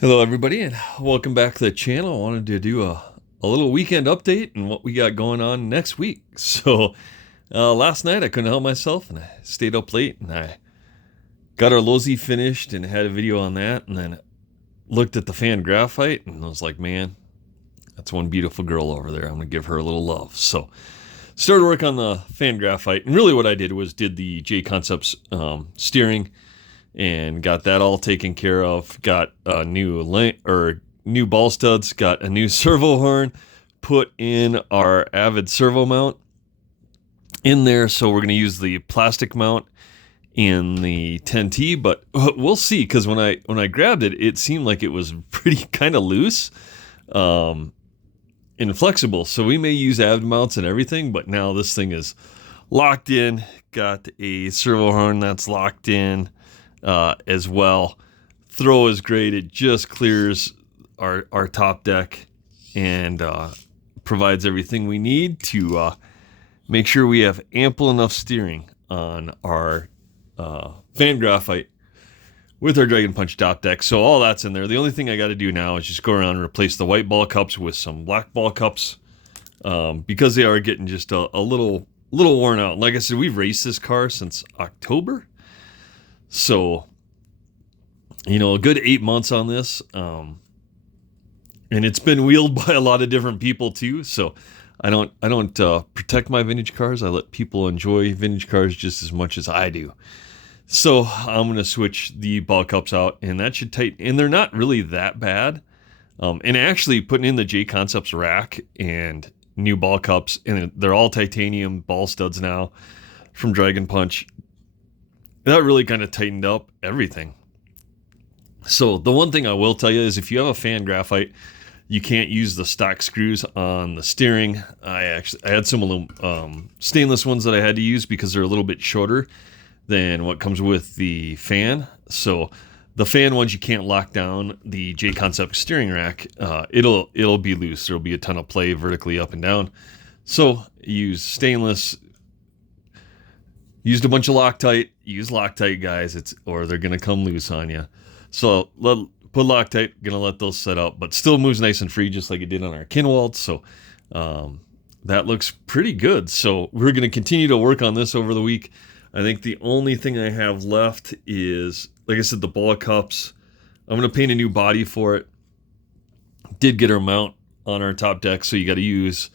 Hello, everybody, and welcome back to the channel. I wanted to do a little weekend update and what we got going on next week. So, last night I couldn't help myself and I stayed up late and I got our Lozi finished and had a video on that, and then looked at the fan graphite and I was like, man, that's one beautiful girl over there. I'm going to give her a little love. So, started work on the fan graphite, and really what I did was did the J Concepts steering and got that all taken care of. Got a new ball studs, got a new servo horn, put in our Avid servo mount in there. So we're going to use the plastic mount in the 10T, but we'll see, because when I grabbed it, it seemed like it was pretty kind of loose, inflexible. So we may use Avid mounts and everything, but now this thing is locked in. Got a servo horn that's locked in as well. Throw is great. It just clears our top deck and provides everything we need to make sure we have ample enough steering on our fan graphite with our Dragon Punch top deck. So all that's in there. The only thing I got to do now is just go around and replace the white ball cups with some black ball cups, because they are getting just a little worn out. Like I said, we've raced this car since October. So, a good 8 months on this. And it's been wheeled by a lot of different people too. So I don't protect my vintage cars. I let people enjoy vintage cars just as much as I do. So I'm going to switch the ball cups out, and that should tighten. And they're not really that bad. And actually putting in the J Concepts rack and new ball cups, and they're all titanium ball studs now from Dragon Punch. That really kind of tightened up everything. So the one thing I will tell you is, if you have a fan graphite, you can't use the stock screws on the steering. I had some stainless ones that I had to use because they're a little bit shorter than what comes with the fan. So the fan ones you can't lock down. The J Concept steering rack, it'll be loose. There'll be a ton of play vertically up and down. So use stainless. Used a bunch of Loctite. Use Loctite, guys. Or they're gonna come loose on you. So put Loctite. Gonna let those set up, but still moves nice and free, just like it did on our Kinwald. So that looks pretty good. So we're gonna continue to work on this over the week. I think the only thing I have left is, like I said, the ball cups. I'm gonna paint a new body for it. Did get our mount on our top deck, so you got to use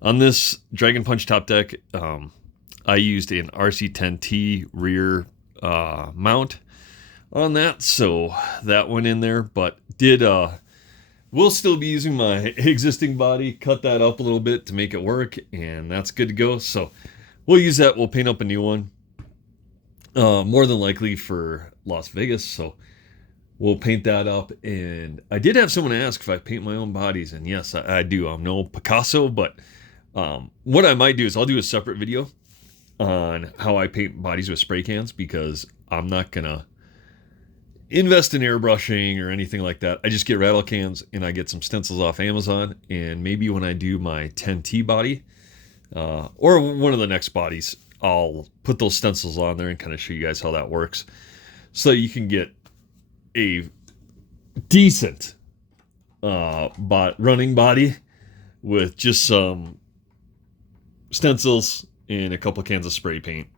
on this Dragon Punch top deck. I used an RC10T rear mount on that, so that went in there, but we'll still be using my existing body, cut that up a little bit to make it work, and that's good to go. So we'll use that. We'll paint up a new one, more than likely for Las Vegas, so we'll paint that up. And I did have someone ask if I paint my own bodies, and yes, I do. I'm no Picasso, but what I might do is I'll do a separate video on how I paint bodies with spray cans, because I'm not gonna invest in airbrushing or anything like that. I just get rattle cans and I get some stencils off Amazon, and maybe when I do my 10T body or one of the next bodies, I'll put those stencils on there and kind of show you guys how that works, so you can get a decent running body with just some stencils and a couple cans of spray paint,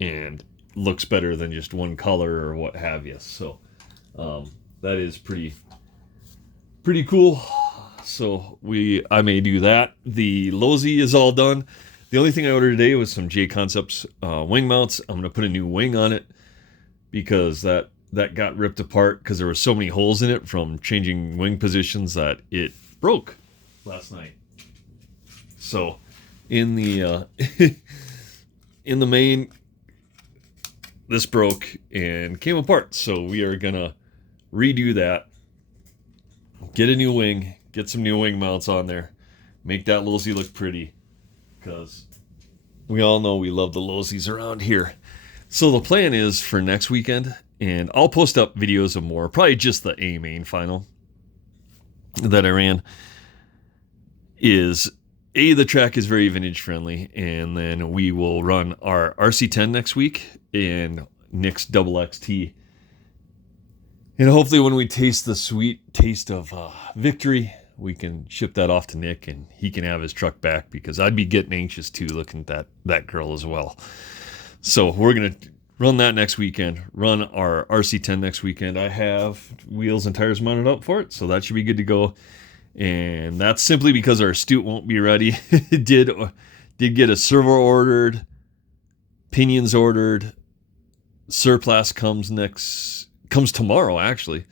and looks better than just one color or what have you. So that is pretty cool. So I may do that. The Lozi is all done. The only thing I ordered today was some J Concepts wing mounts. I'm gonna put a new wing on it, because that got ripped apart because there were so many holes in it from changing wing positions that it broke last night. So in the in the main, this broke and came apart. So we are gonna redo that, get a new wing, get some new wing mounts on there, make that Lozi look pretty, because we all know we love the Lozis around here. So the plan is for next weekend, and I'll post up videos of more, probably just the A main final that I ran, is the track is very vintage friendly, and then we will run our RC10 next week and Nick's double XT And hopefully when we taste the sweet taste of victory, we can ship that off to Nick and he can have his truck back, because I'd be getting anxious too looking at that girl as well. So we're going to run that next weekend, run our RC10 next weekend. I have wheels and tires mounted up for it, so that should be good to go. And that's simply because our Astute won't be ready. It did get a servo ordered, pinions ordered, surplus comes tomorrow actually.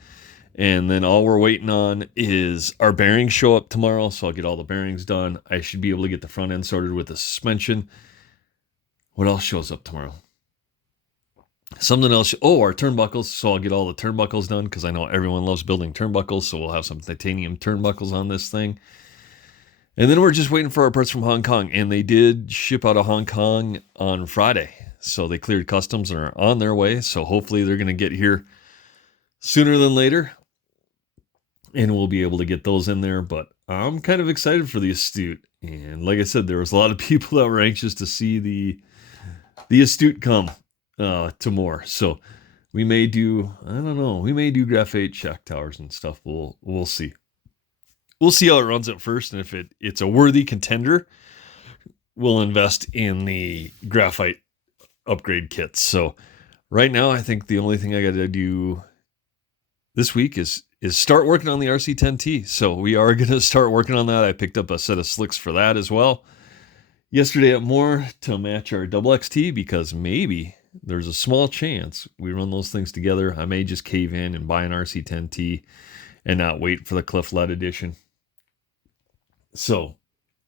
And then all we're waiting on is our bearings show up tomorrow, so I'll get all the bearings done. I should be able to get the front end sorted with the suspension. What else shows up tomorrow? Something else. Oh, our turnbuckles. So I'll get all the turnbuckles done, because I know everyone loves building turnbuckles. So we'll have some titanium turnbuckles on this thing. And then we're just waiting for our parts from Hong Kong. And they did ship out of Hong Kong on Friday. So they cleared customs and are on their way. So hopefully they're going to get here sooner than later, and we'll be able to get those in there. But I'm kind of excited for the Astute. And like I said, there was a lot of people that were anxious to see the Astute come to more. So we may do, I don't know, we may do graphite shock towers and stuff. We'll see. We'll see how it runs at first. And if it's a worthy contender, we'll invest in the graphite upgrade kits. So right now, I think the only thing I got to do this week is start working on the RC10T. So we are going to start working on that. I picked up a set of slicks for that as well yesterday at Moore to match our double XT, because maybe there's a small chance we run those things together. I may just cave in and buy an RC10T and not wait for the Cliff Led edition. So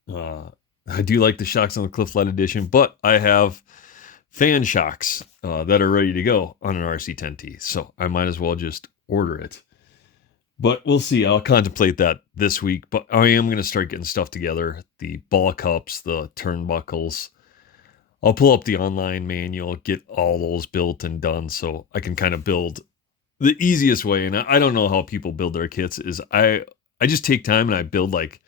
I do like the shocks on the Cliff Led edition, but I have fan shocks that are ready to go on an RC10T. So I might as well just order it. But we'll see. I'll contemplate that this week. But I am going to start getting stuff together. The ball cups, the turnbuckles. I'll pull up the online manual, get all those built and done, so I can kind of build the easiest way. And I don't know how people build their kits. Is I just take time and I build, like,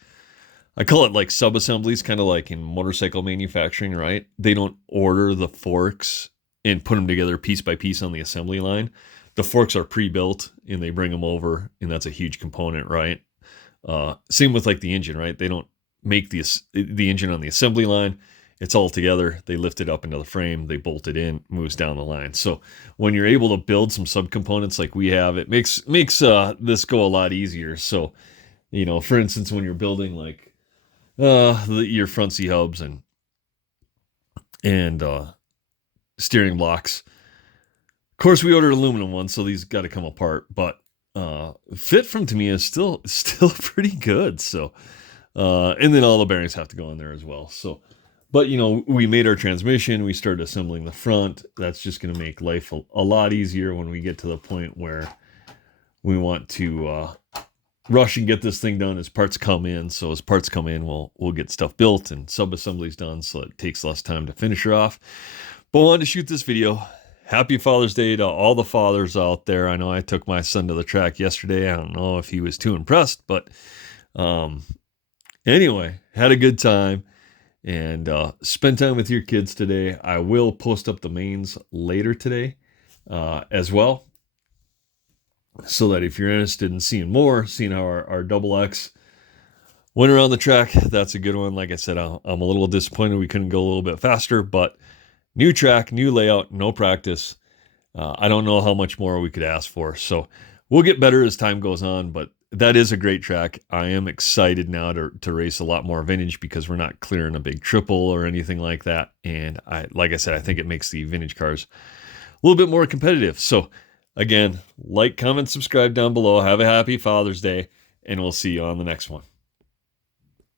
I call it like sub-assemblies, kind of like in motorcycle manufacturing, right? They don't order the forks and put them together piece by piece on the assembly line. The forks are pre-built and they bring them over, and that's a huge component, right? Same with like the engine, right? They don't make the engine on the assembly line. It's all together. They lift it up into the frame, they bolt it in, moves down the line. So when you're able to build some subcomponents like we have, it makes this go a lot easier. So, you know, for instance, when you're building like your front C hubs and steering blocks. Of course, we ordered aluminum ones, so these got to come apart. But fit from to me is still pretty good. So, and then all the bearings have to go in there as well. So, but you know, we made our transmission. We started assembling the front. That's just going to make life a lot easier when we get to the point where we want to rush and get this thing done as parts come in. So as parts come in, we'll get stuff built and sub-assemblies done, so it takes less time to finish her off. But I wanted to shoot this video. Happy Father's Day to all the fathers out there. I know I took my son to the track yesterday. I don't know if he was too impressed, but anyway, had a good time. And spend time with your kids today. I will post up the mains later today as well, so that if you're interested in seeing how our double X went around the track, that's a good one. Like I said, I'm a little disappointed we couldn't go a little bit faster, but new track, new layout, no practice. I don't know how much more we could ask for. So we'll get better as time goes on, but that is a great track. I am excited now to race a lot more vintage, because we're not clearing a big triple or anything like that. And like I said, I think it makes the vintage cars a little bit more competitive. So again, like, comment, subscribe down below. Have a happy Father's Day, and we'll see you on the next one.